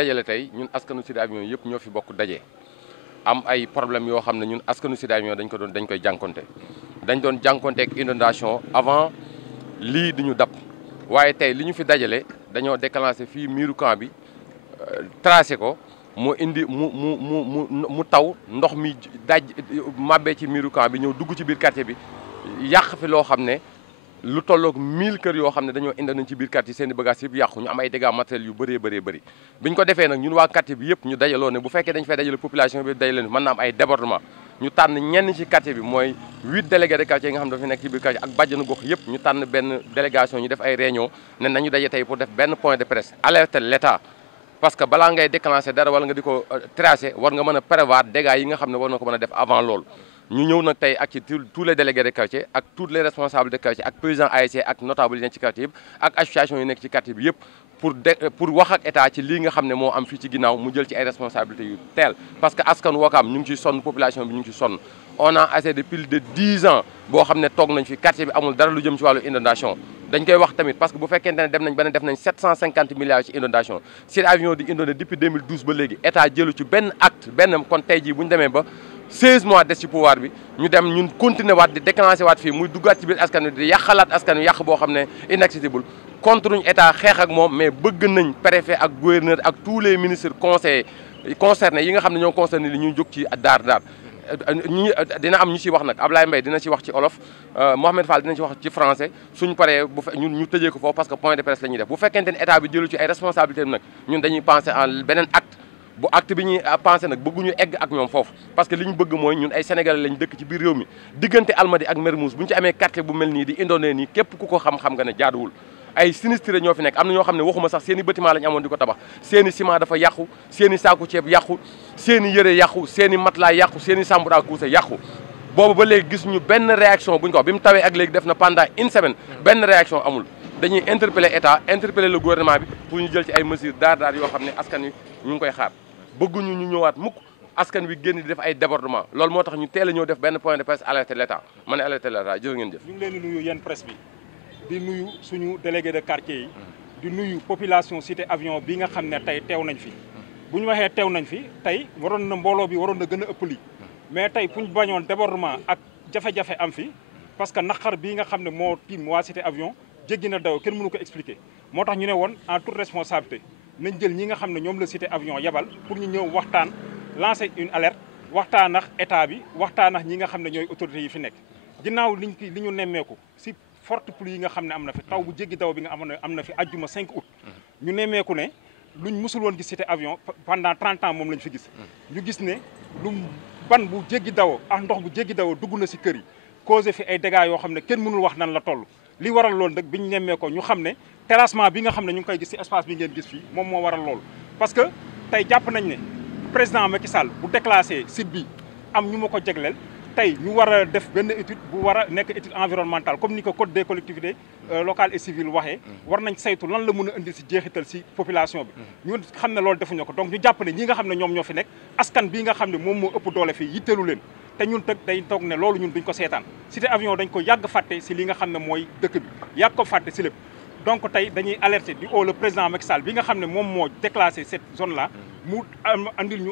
dajale tey ñun askanu Cité Avion yëpp ñoo fi bokk daje am ay problème yoo xam ne ñun askanu Cité Avion dañ koy jànkonte dañ doon jànkonte ak inondation avant lii di ñu dab waaye tey li ñu fi dajale dañoo déclenché fii miiru camp bi tracé ko mu indi mu taw ndox mi daj màbbee ci miiru camp bi ñëw dugg ci biir quartier bi yàq fi loo xam ne lu tolloog 1000 kër yoo xam ne dañoo indi nañ ci biir quartier seen i bagages yëpp yàqu ñu am ay dégâts matériels yu bëree bëri biñ ko defee nag ñun waa quartier bi yëpp ñu dajaloo ne bu fekkee dañ fay dajale population bi dajale mën na am ay débordement ñu tànn ñenn ci quartier bi mooy 8 délégués de quartier yi nga xam ne dafa nekk ci biir quartier ak bàjjanu gox yëpp ñu tànn benn délégation ñu def ay réunion ne nañu daje tey pour def benn point de presse alerter l'État parce que balaa ngay déclencher dara wala nga di ko tracer war nga mën a prévoir dégâts yi nga xam ne war na ko mën a def avant loolu ñu ñëw nag tey ak ci tous les délégués de quartier ak tous les responsables de quartier ak président ASC ak notable yi nekk ci quartier yëpp ak association yi nekk ci quartier bi yëpp pour wax ak état ci lii nga xam ne moo am fii ci ginnaaw mu jël ci ay responsabilités yu teel parce que askan Ouakam ñu ngi ciy sonn population bi ñu ngi ciy sonn on a assez de plus de 10 ans boo xam ne toog nañ fi quartier bi amul dara lu jëm ci wàllu inondation dañ koy wax tamit parce que bu fekkente ne dem nañ ba ne def nañ 750 milliards ci inondation Cité Avion di inondé depuis 2012 ba léegi état jëlu ci benn acte benn kon tey jii bu ñu demee ba 16 mois des ci pouvoir bi ñu dem ñun continuer waat di déclencher waat fii muy duggaat ci biir askan wi di yàqalaat askan wi yàq boo xam ne inaccessible contre ñu état xeex ak moom mais bëgg nañ préfet ak gouverneur ak tous les ministres conseillers concernés yi nga xam ne ñoo concerné li ñuy jóg ci daar dina am ñu ciy wax nag Ablaye Mbaye dina ci wax ci olof Mohamed Fall dina ci wax ci français suñ paree ñu tëjee ko foofu parce que point de presse la ñuy def bu fekkente ne état bi jëlu ci ay responsabilités nag ñun dañuy penser en beneen acte bu acte bi ñuy pensé nag bëgguñu egg ak ñoom foofu parce que li ñu bëgg mooy ñun ay sénégalais lañ dëkk ci biir réew mi diggante Almadies ak Mermoz bu ñu ci amee quartier bu mel nii di indonee nii képp ku ko xam-xam nga ne jaaduwul ay sinistré ñoo fi nekk am na ñoo xam ne waxuma sax seen i bâtiment lañ amoon di ko tabax seen i ciment dafa yàqu seen i saaku ceeb yàqu seen i yëre yàqu seen i matelas yàqu seen i chambre à coucher yàqu boobu ba léegi gis ñu benn réaction buñ ko wax bi mu tawee ak léegi def na pendant une semaine benn réaction amul dañuy interpeller état interpeller le gouvernement bi pour ñu jël ci ay mesures daar yoo xam ne askan wi ñu ngi koy xaar bëgguñu ñu ñëwaat mukk askan wi génn di def ay débordement loolu moo tax ñu teel a ñëw def benn point de presse alerter l'État ma ne alerter l'État jërë ngeen jëf. ñu ngi leen di nuyu yéen presse bi di nuyu suñu délégué de quartier yi di nuyu population Cité Avion bi nga xam ne tey teew nañ fi bu ñu waxee teew nañ fi tey waroon na mbooloo bi waroon na gën a ëpp lii mais tey fu ñu bañoon débordement ak jafe-jafe am fi parce que naqar bii nga xam ne moo tiim waa Cité Avion jéggi na daw kenn mënu ko expliquer moo tax ñu ne woon en toute responsabilité nañ jël ñi nga xam ne ñoom la Cité Avion yebal pour ñu ñëw waxtaan lancer une alerte waxtaan ak état bi waxtaan ak ñi nga xam ne ñooy autorités yi fi nekk ginnaaw li ñu nemmeeku si forte pluie yi nga xam ne am na fi taw bu jéggi daw bi nga am na fi ajjuma 5 août ñu nemmeeku ne luñ musul woon gis Cité Avion pendant 30 ans moom lañ fi gis ñu gis ne lu ban bu jéggi daw ak ndox bu jéggi daw dugg na si kër yi causé fi ay dégâts yoo xam ne kenn mënul wax nan la toll li waral loolu nag bi ñu nemmee ko ñu xam ne terrassement bi nga xam ne ñu ngi koy gis ci espace bi ngeen gis fii moom moo waral loolu parce que tey jàpp nañ ne président Macky Sall bu déclassé site bi am ñu ma ko jegleel tey ñu war a def benn étude bu war a nekk étude environnementale comme ni ko code des collectivités locales et civiles waxee war nañ saytu lan la mën a indil ci jeexital ci population bi ñu xam ne loolu defuñu ko donc ñu jàpp ne ñi nga xam ne ñoom ñoo fi nekk askan bii nga xam ne moom moo ëpp doole fii yitteelu leen te ñun tëg day toog ne loolu ñun duñ ko seetaan Cité Avion dañ ko yàgg fàtte ci li nga xam ne mooy dëkk bi yàgg ko fàtte ci lépp donc tey dañuy alerter di le président Macky Sall bi nga xam ne moom moo déclassé cette zone là mu andil ñu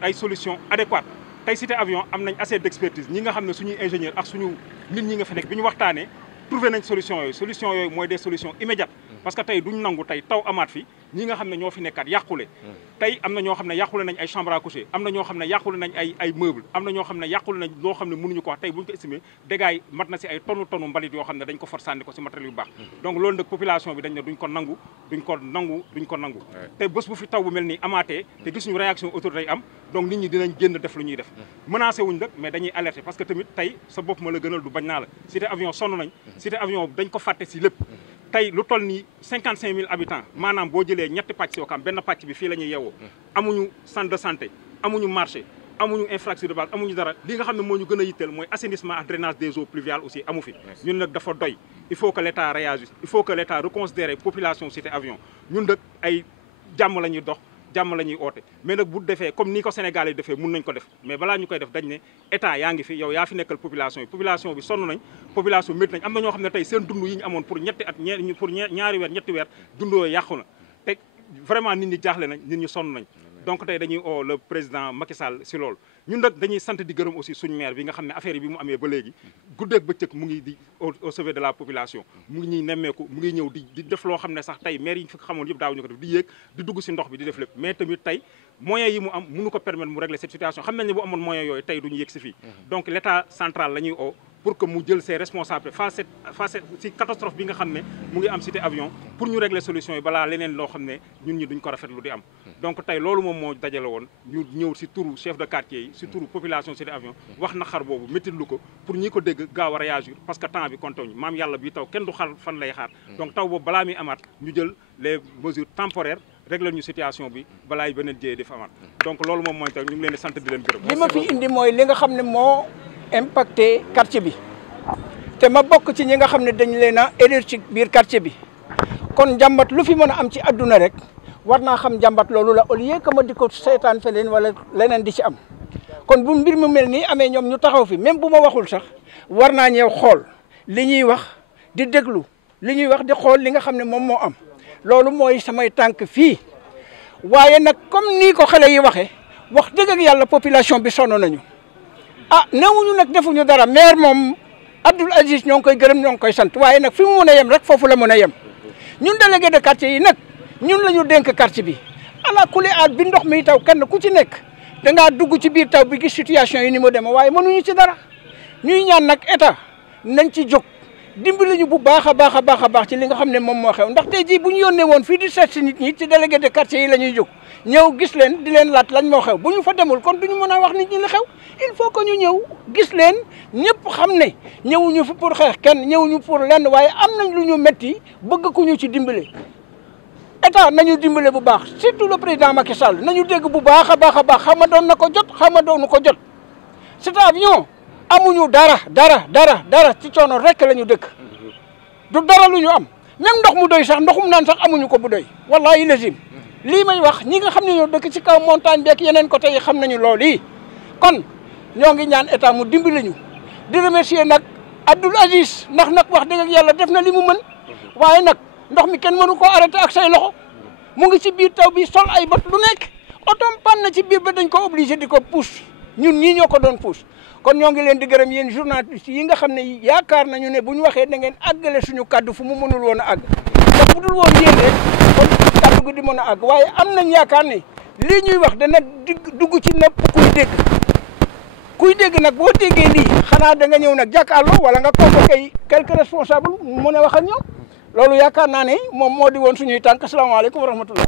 ay solutions adéquates tey Cité Avion am nañ assez d'expertise ñi nga xam ne suñuy ingénieur ak suñu nit ñi nga fi nekk bi ñu waxtaanee trouvé nañ solution yooyu mooy des solutions immédiates parce que tey duñ nangu tey taw amaat fi ñi nga xam ne ñoo fi nekkaat yàqule tey am na ñoo xam ne yàqule nañ ay chambre à coucher am na ñoo xam ne yàqule nañ ay meubles am na ñoo xam ne yàqule nañ loo xam ne mënuñu ko wax tey bu ñu ko estimé dégâts yi mat na si ay tonnu mbalit yoo xam ne dañ ko for sànni ko si matériel yu baax donc loolu nag population bi dañ ne duñ ko nangu te bés bu fi taw bu mel nii amaatee te gisuñu réaction autorité yi am donc nit ñi dinañ génn def lu ñuy def menacé wuñ nag mais dañuy alerter parce que tamit tey sa bopp ma la gënal du bañ naa la Cité Avion sonn nañ Cité Avion dañ ko fàtte si lépp tey lu toll nii 55 000 habitants maanaam boo jëlee ñetti pàcc si Ouakam benn pàcc bi fii la ñuy yeewoo amuñu centre de santé amuñu marché amuñu infrastructure de base amuñu dara li nga xam ne moo ñu gën a yitteel mooy assainissement ak drainage des eaux pluviales aussi amu fi ñun nag dafa doy il faut que l'État réagisse il faut que l'État reconsidère population Cité Avion ñun nag ay jàmm la ñuy dox jàmm la ñuy oote mais nag bu defee comme ni ko Sénégal yi defee mun nañ ko def mais balaa ñu koy def dañ ne état yaa ngi fi yow yaa fi nekkal population bi sonn nañ population métti nañ am na ñoo xam ne tey seen dund yi ñu amoon pour ñetti at ñaari weer ñetti weer dundoo yàqu na te vraiment nit ñi jaaxle nañ nit ñi sonn nañ donc tey dañuy oo le président Macky Sall si loolu ñun nag dañuy sant di gërëm aussi suñu maire bi nga xam ne affaire yi bi mu amee ba léegi guddeeg bëccëg mu ngi di au sauver de la population mu ngi ñuy nemmeeku mu ngi ñëw di def loo xam ne sax tey maire yi fi xamoon yëpp daaw ñu ko def di yéeg di dugg si ndox bi di def lépp mais tamit tey moyens yi mu am mënu ko permettre mu régler cette situation xam nañ ne bu amoon moyens yooyu tey duñu yéeg si fii donc l' état central la ñuy oo pour que mu jël ses responsabilités face si catastrophe bi nga xam ne mu ngi am cité avion pour ñu régler solution yi balaa leneen loo xam ne ñun ñi duñ ko rafetlu di am donc tey loolu moom moo dajale woon ñu ñëw si turu chef de quartier yi si turu population cité avion wax na xar boobu métti lu ko pour ñi ko dégg gaaw a réagir parce que temps bi compté wuñu maam yàlla bi taw kenn du xar fan lay xaar donc taw boobu balaa muy amaat ñu jël les mesures temporaires régler ñu situation bi balaay beneen jëyee di fa amaat donc loolu moom mooy tax ñu ngi leen di sant di leen gërëm li ma fi indi mooy li nga xam ne moo impacté quartier bi te ma bokk ci ñi nga xam ne dañ leen a élire ci biir quartier bi kon jàmbat lu fi mën a am ci adduna rek war naa xam jàmbat loolu la au lieu que ma di ko seetaan feneen wala leneen di ci am kon bu mbir mu mel nii amee ñoom ñu taxaw fi même bu ma waxul sax war naa ñëw xool li ñuy wax di déglu li ñuy wax di xool li nga xam ne moom moo am loolu mooy samay tànk fii waaye nag comme nii ko xale yi waxee wax dëgg ak yàlla population bi sonn nañu ah newuñu nag defuñu dara maire moom Abdoul Aziz ñoo ngi koy gërëm ñoo ngi koy sant waaye nag fi mu mën a yem rek foofu la mën a yem ñun délégué de quartier yi nag ñun la ñu dénk quartier bi ala kuli aat bi ndox mi taw kenn ku ci nekk da ngaa dugg ci biir taw bi gis situation yi ni mu demee waaye mënuñu ci dara ñuy ñaan nag état nañ ci jóg dimbali ñu bu baax a baax a baax a baax ci li nga xam ne moom moo xew ndax tey jii bu ñu yónnee woon fii di seet si nit ñi ci délégué de quartier yi la ñuy jóg ñëw gis leen di leen laat lañ moo xew bu ñu fa demul kon duñu mën a wax nit ñi li xew il faut que ñu ñëw gis leen ñëpp xam ne ñëwuñu fi pour xeex kenn ñëwuñu pour lenn waaye am nañ lu ñu métti bëgg ku ñu ci dimbale état nañu dimbale bu baax surtout le président Macky Sall nañu dégg bu baax a baax a baax xam nga doon na ko jot xam nga doonu ko jot cet avion amuñu dara ci coono rek la ñu dëkk du dara lu ñu am même ndox mu doy sax ndoxum naan sax amuñu ko bu doy wallahi lazim lii may wax ñi nga xam ne ñoo dëkk ci kaw montagne beeg yeneen côté yi xam nañu loolu yi kon ñoo ngi ñaan état mu dimbali ñu di remercier nag Abdoul Aziz ndax nag wax dëgg ak yàlla def na li mu mën waaye nag ndox mi kenn mënu koo arrêté ak say loxo mu ngi ci biir taw bi sol ay bot lu nekk otom pan na ci biir ba dañ ko obligé di ko pousse ñun ñii ñoo ko doon pousse kon ñoo ngi leen di gërëm yéen journalistes yi nga xam ne yaakaar nañu ne bu ñu waxee da ngeen àggale suñu kaddu fu mu mënul woon a àgg ndax bu dul woon yéen rek kon kaddu gi di mën a àgg waaye am nañ yaakaar ne lii ñuy wax dana dugg ci nopp kuy dégg nag boo déggee lii xanaa da nga ñëw nag jàkkaarloo wala nga convoqué quelques responsables mu mën a wax ak ñoom loolu yaakaar naa ne moom moo di woon suñuy tànk asalaamaaleykum wa rahmatullah